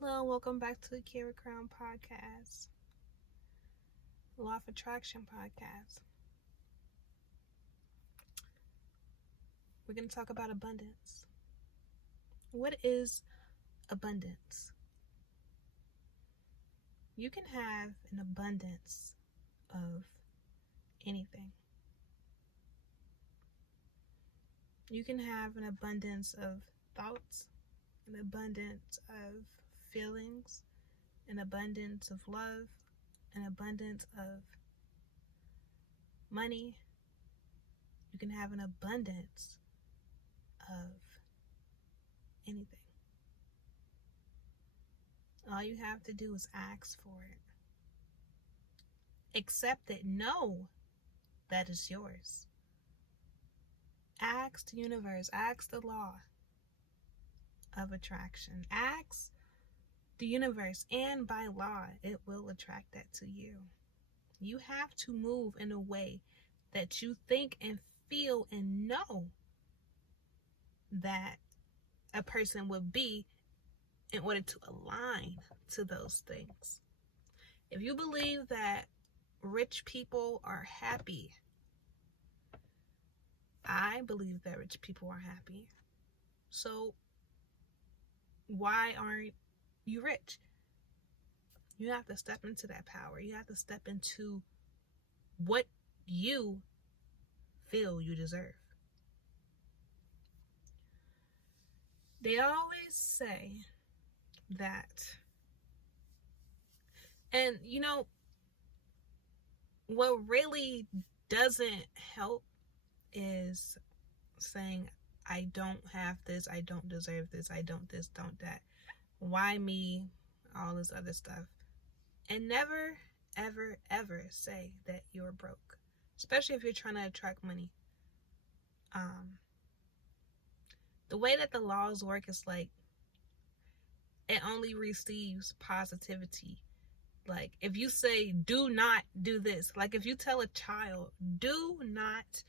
Hello, welcome back to the Kierra Crown Podcast, Law of Attraction Podcast. We're going to talk about abundance. What is abundance? You can have an abundance of anything. You can have an abundance of thoughts, an abundance of feelings, an abundance of love, an abundance of money. You can have an abundance of anything. All you have to do is ask for it. Accept it. Know that is yours. Ask the universe. Ask the law of attraction. Ask the universe, and by law, it will attract that to you. You have to move in a way that you think and feel and know that a person would be in order to align to those things. If you believe that rich people are happy, I believe that rich people are happy. So why aren't you rich? You have to step into that power. You have to step into what you feel you deserve. They always say that, and what really doesn't help is saying, I don't have this, I don't deserve this, I don't this, don't that. Why me? All this other stuff. And never, ever, ever say that you're broke. Especially if you're trying to attract money. The way that the laws work is like, it only receives positivity. Like, if you say, do not do this. Like, if you tell a child, do not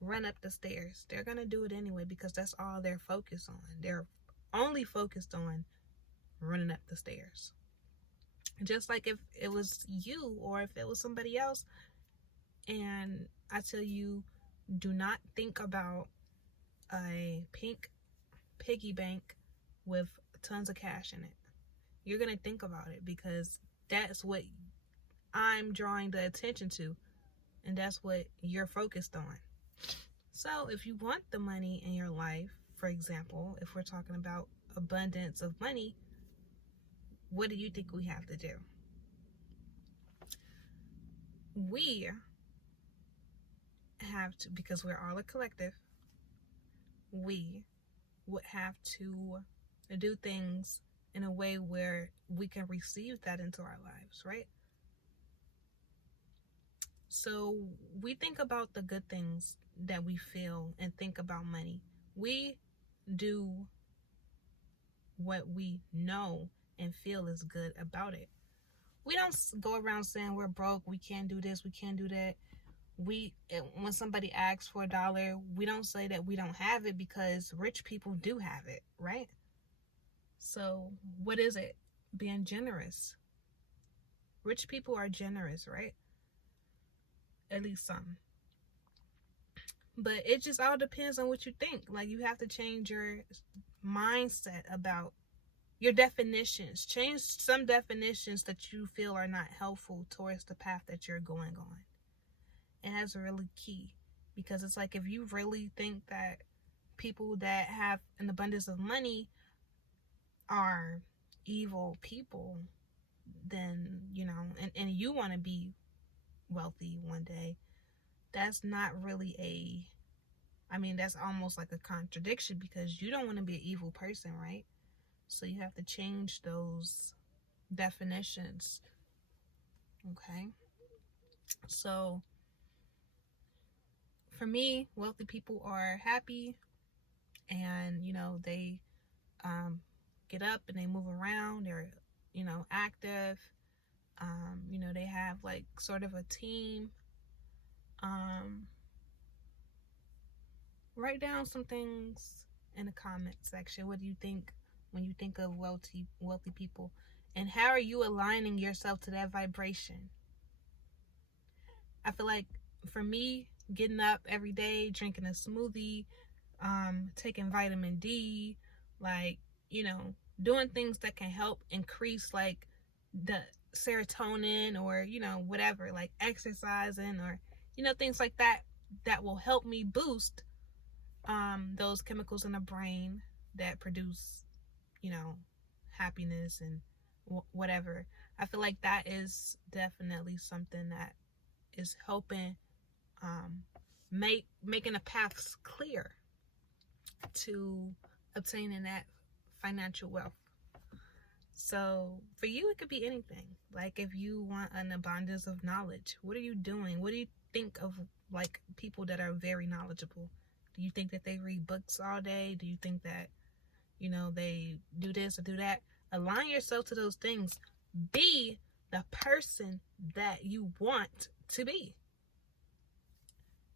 run up the stairs, they're going to do it anyway because that's all they're focused on. They're only focused on running up the stairs. Just like if it was you or if it was somebody else and I tell you, do not think about a pink piggy bank with tons of cash in it. You're going to think about it because that's what I'm drawing the attention to, and that's what you're focused on. So if you want the money in your life, for example, if we're talking about abundance of money, what do you think we have to do? We have to, because we're all a collective, we would have to do things in a way where we can receive that into our lives, right? So we think about the good things that we feel and think about money. We do what we know and feel is good about it. We don't go around saying we're broke, we can't do this, we can't do that. When somebody asks for $1, we don't say that we don't have it because rich people do have it, right? So what is it? Being generous. Rich people are generous, right? At least some. But it just all depends on what you think. Like, you have to change your mindset about your definitions. Change some definitions that you feel are not helpful towards the path that you're going on. And that's really key, because it's like, if you really think that people that have an abundance of money are evil people, then, and you want to be wealthy one day, that's not really that's almost like a contradiction, because you don't want to be an evil person, right? So you have to change those definitions. Okay? So for me, wealthy people are happy, and they get up and they move around. They're active. They have like sort of a team. Write down some things in the comment section. What do you think when you think of wealthy people? And how are you aligning yourself to that vibration? I feel like for me, getting up every day, drinking a smoothie, taking vitamin D, like, doing things that can help increase like the serotonin, or, whatever, like exercising, or, things like that, that will help me boost those chemicals in the brain that produce, happiness and whatever. I feel like that is definitely something that is helping making the paths clear to obtaining that financial wealth. So for you, it could be anything. Like if you want an abundance of knowledge, what are you doing? What do you think of like people that are very knowledgeable? Do you think that they read books all day? Do you think that, they do this or do that? Align yourself to those things. Be the person that you want to be.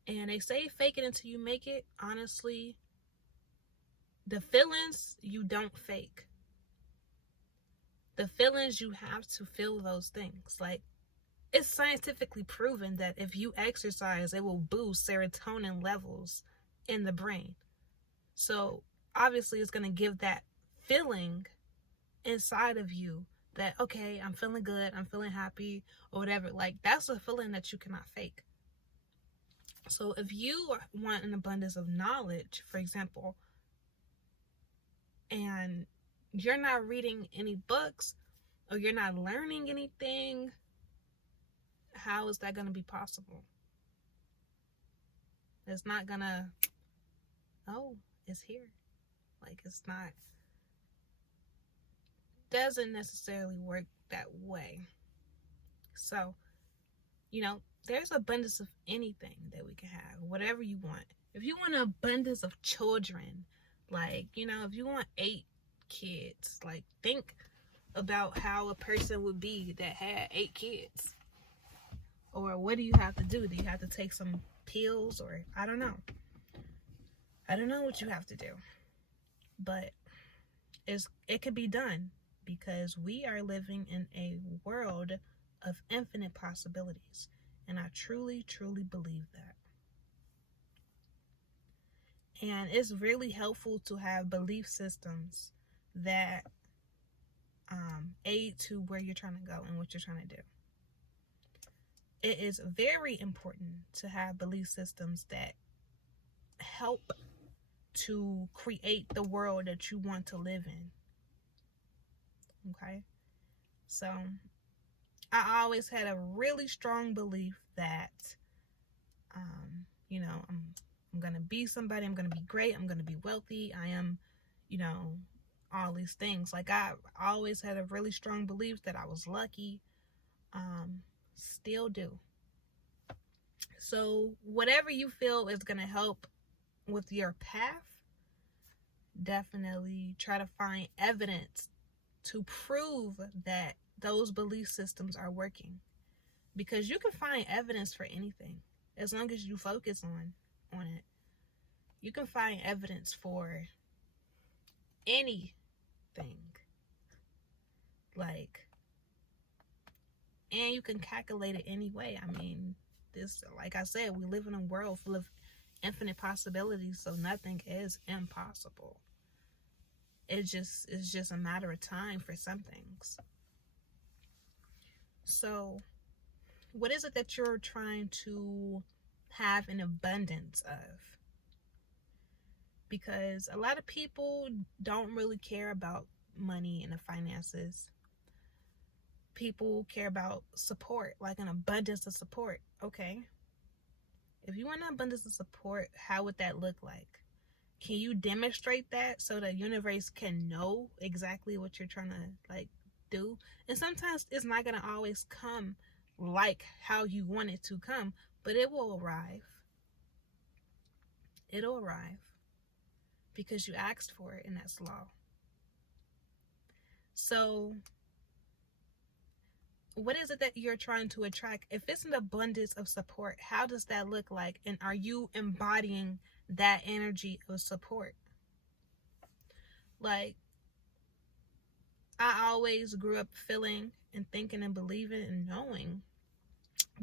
And they say fake it until you make it. Honestly, the feelings you don't fake. The feelings, you have to feel those things. Like, it's scientifically proven that if you exercise, it will boost serotonin levels in the brain. So obviously it's going to give that feeling inside of you that, okay, I'm feeling good, I'm feeling happy, or whatever. Like, that's a feeling that you cannot fake. So if you want an abundance of knowledge, for example, and you're not reading any books or you're not learning anything, how is that going to be possible? It's not going to, oh, it's here. Like, it's not, doesn't necessarily work that way. So, there's abundance of anything that we can have, whatever you want. If you want an abundance of children, like, if you want 8 kids, like, think about how a person would be that had 8 kids. Or what do you have to do? Do you have to take some pills? Or I don't know. I don't know what you have to do. But it could be done, because we are living in a world of infinite possibilities. And I truly, truly believe that. And it's really helpful to have belief systems that aid to where you're trying to go and what you're trying to do. It is very important to have belief systems that help to create the world that you want to live in. Okay? So, I always had a really strong belief that, I'm going to be somebody, I'm going to be great, I'm going to be wealthy, I am, all these things. Like, I always had a really strong belief that I was lucky, still do. So, whatever you feel is going to help with your path, definitely try to find evidence to prove that those belief systems are working, because you can find evidence for anything as long as you focus on it. You can find evidence for anything, like, and you can calculate it anyway. I mean, this, like I said, we live in a world full of infinite possibilities, so nothing is impossible. It's just a matter of time for some things. So, what is it that you're trying to have an abundance of? Because a lot of people don't really care about money and the finances. People care about support, like an abundance of support. Okay. If you want an abundance of support, how would that look like? Can you demonstrate that so the universe can know exactly what you're trying to do? And sometimes it's not going to always come like how you want it to come, but it will arrive. It'll arrive because you asked for it, and that's law. So, what is it that you're trying to attract? If it's an abundance of support, how does that look like? And are you embodying that energy of support? Like, always grew up feeling and thinking and believing and knowing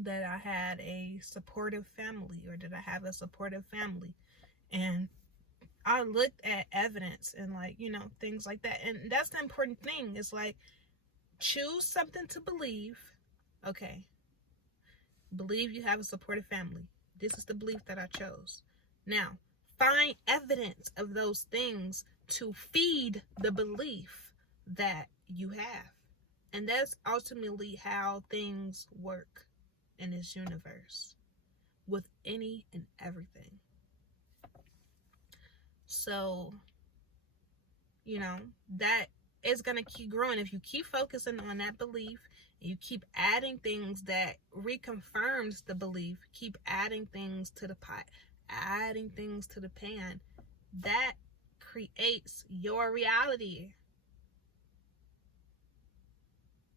that I had a supportive family, or that I have a supportive family. And I looked at evidence and, like, things like that. And that's the important thing. It's like, choose something to believe. Okay. Believe you have a supportive family. This is the belief that I chose. Now, find evidence of those things to feed the belief that you have. And that's ultimately how things work in this universe with any and everything. So, that is going to keep growing. If you keep focusing on that belief, you keep adding things that reconfirms the belief, keep adding things to the pot, adding things to the pan, that creates your reality.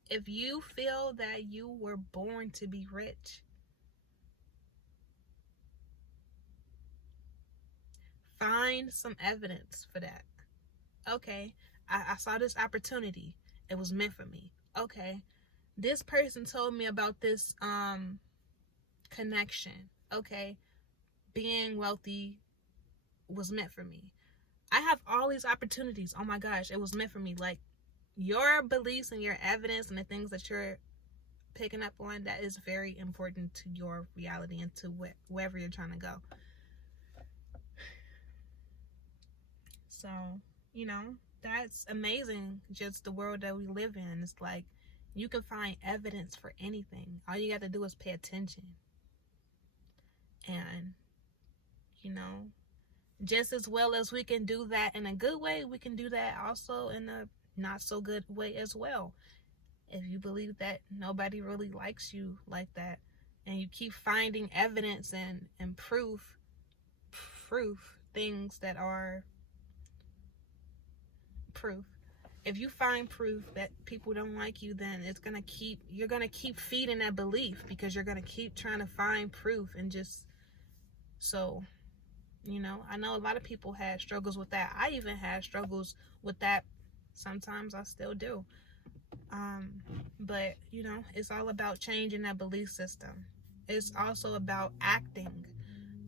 If you feel that you were born to be rich, find some evidence for that. Okay, I saw this opportunity. It was meant for me. Okay, this person told me about this connection. Okay, being wealthy was meant for me. I have all these opportunities. Oh my gosh, it was meant for me. Like, your beliefs and your evidence and the things that you're picking up on, that is very important to your reality and to wherever you're trying to go. So, that's amazing, just the world that we live in. It's like, you can find evidence for anything. All you got to do is pay attention. And, just as well as we can do that in a good way, we can do that also in a not so good way as well. If you believe that nobody really likes you like that, and you keep finding evidence and proof, things that are proof. If you find proof that people don't like you, then you're gonna keep feeding that belief, because you're gonna keep trying to find proof. And just so, I know a lot of people had struggles with that. I even had struggles with that. Sometimes I still do. But it's all about changing that belief system. It's also about acting.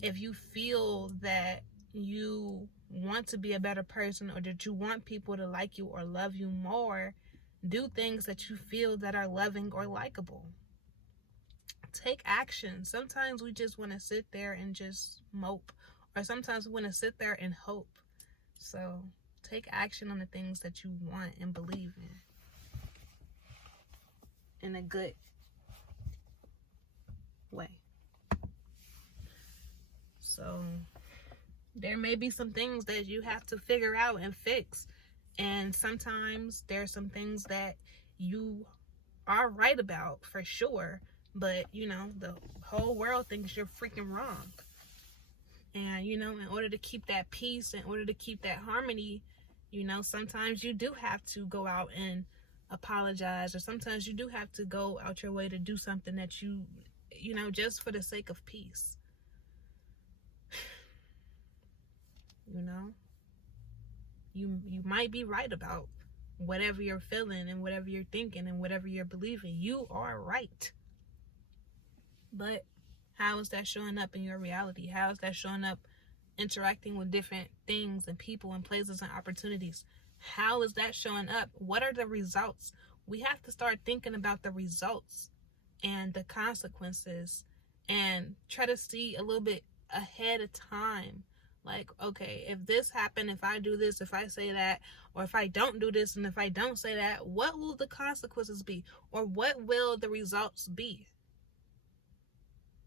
If you feel that you want to be a better person, or that you want people to like you or love you more, do things that you feel that are loving or likable. Take action. Sometimes we just want to sit there and just mope, or sometimes we want to sit there and hope. So take action on the things that you want and believe in a good way. So there may be some things that you have to figure out and fix. And sometimes there's some things that you are right about for sure, but the whole world thinks you're freaking wrong. And in order to keep that peace, in order to keep that harmony, sometimes you do have to go out and apologize, or sometimes you do have to go out your way to do something that you just for the sake of peace. You might be right about whatever you're feeling and whatever you're thinking and whatever you're believing. You are right. But how is that showing up in your reality? How is that showing up interacting with different things and people and places and opportunities? How is that showing up? What are the results? We have to start thinking about the results and the consequences, and try to see a little bit ahead of time. Like, okay, if this happened, if I do this, if I say that, or if I don't do this, and if I don't say that, what will the consequences be? Or what will the results be?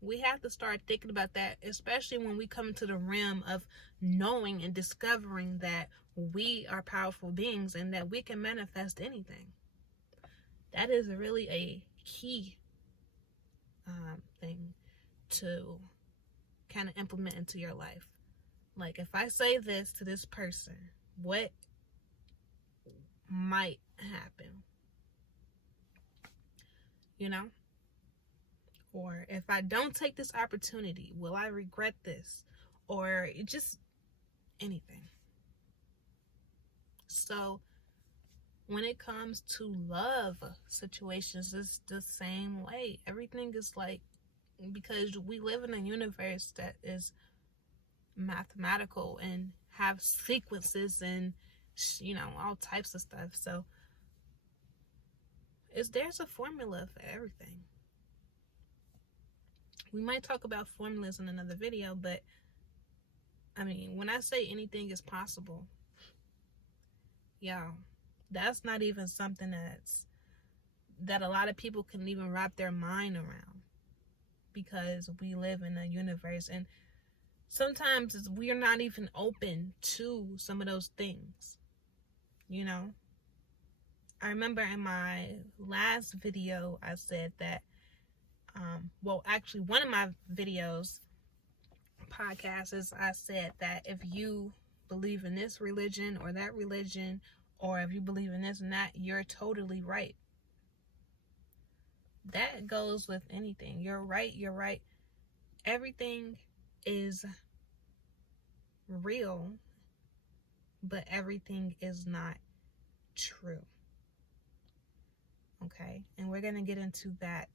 We have to start thinking about that, especially when we come into the realm of knowing and discovering that we are powerful beings and that we can manifest anything. That is really a key thing to kind of implement into your life. Like, if I say this to this person, what might happen? Or if I don't take this opportunity, will I regret this? Or just anything. So When it comes to love situations, it's the same way. Everything is like, because we live in a universe that is mathematical and have sequences and all types of stuff. So there's a formula for everything. We might talk about formulas in another video, but I mean, when I say anything is possible, y'all, that's not even something that a lot of people can even wrap their mind around, because we live in a universe, and sometimes we are not even open to some of those things. I remember in my last video I said that actually one of my videos podcasts is I said that if you believe in this religion or that religion, or if you believe in this and that, you're totally right. That goes with anything. You're right. Everything is real, but everything is not true. Okay? And we're going to get into that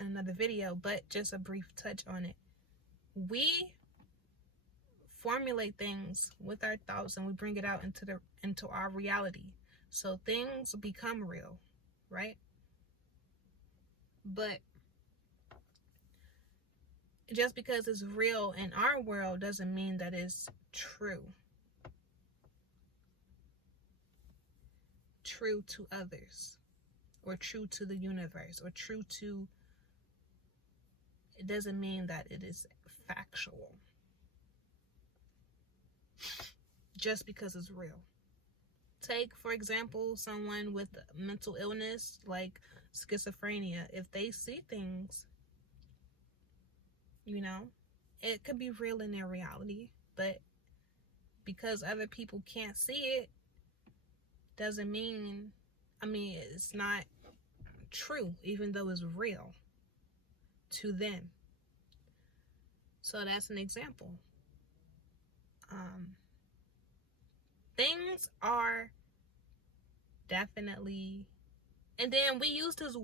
in another video, but just a brief touch on it. We formulate things with our thoughts and we bring it out into our reality. So things become real, right? But just because it's real in our world doesn't mean that it's true. True to others, or true to the universe, or it doesn't mean that it is factual. Just because it's real. Take, for example, someone with mental illness like schizophrenia. If they see things, it could be real in their reality, but because other people can't see it, doesn't mean, it's not true, even though it's real to them. So that's an example. Things are definitely, and then we use this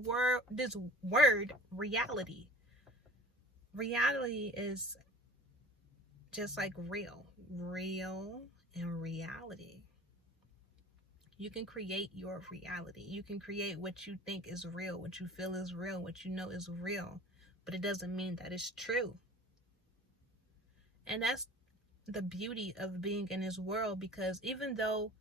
word reality. Reality is just like real and reality. You can create your reality. You can create what you think is real, what you feel is real, what you know is real, but it doesn't mean that it's true. And that's the beauty of being in this world, because even though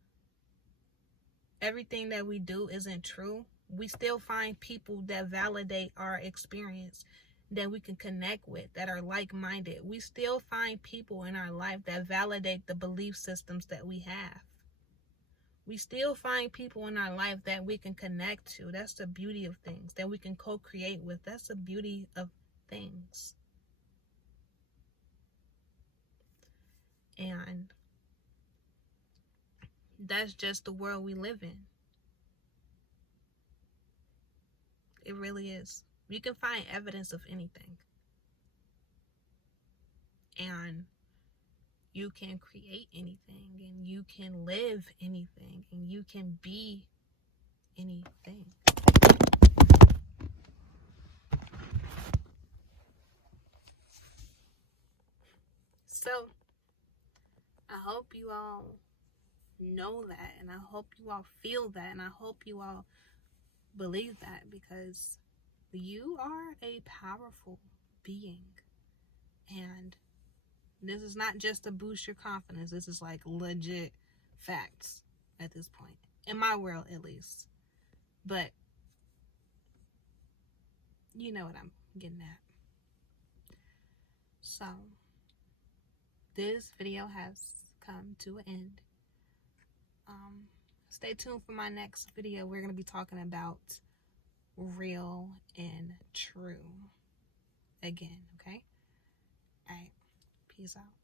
everything that we do isn't true, we still find people that validate our experience, that we can connect with, that are like-minded. We still find people in our life that validate the belief systems that we have. We still find people in our life that we can connect to. That's the beauty of things, that we can co-create with. That's the beauty of things. And that's just the world we live in. It really is. You can find evidence of anything. And you can create anything, and you can live anything, and you can be anything. So, I hope you all know that, and I hope you all feel that, and I hope you all believe that, because you are a powerful being. And this is not just to boost your confidence. This is like legit facts at this point. In my world, at least. But you know what I'm getting at. So, this video has come to an end. Stay tuned for my next video. We're going to be talking about real and true again, okay? All right. Peace out.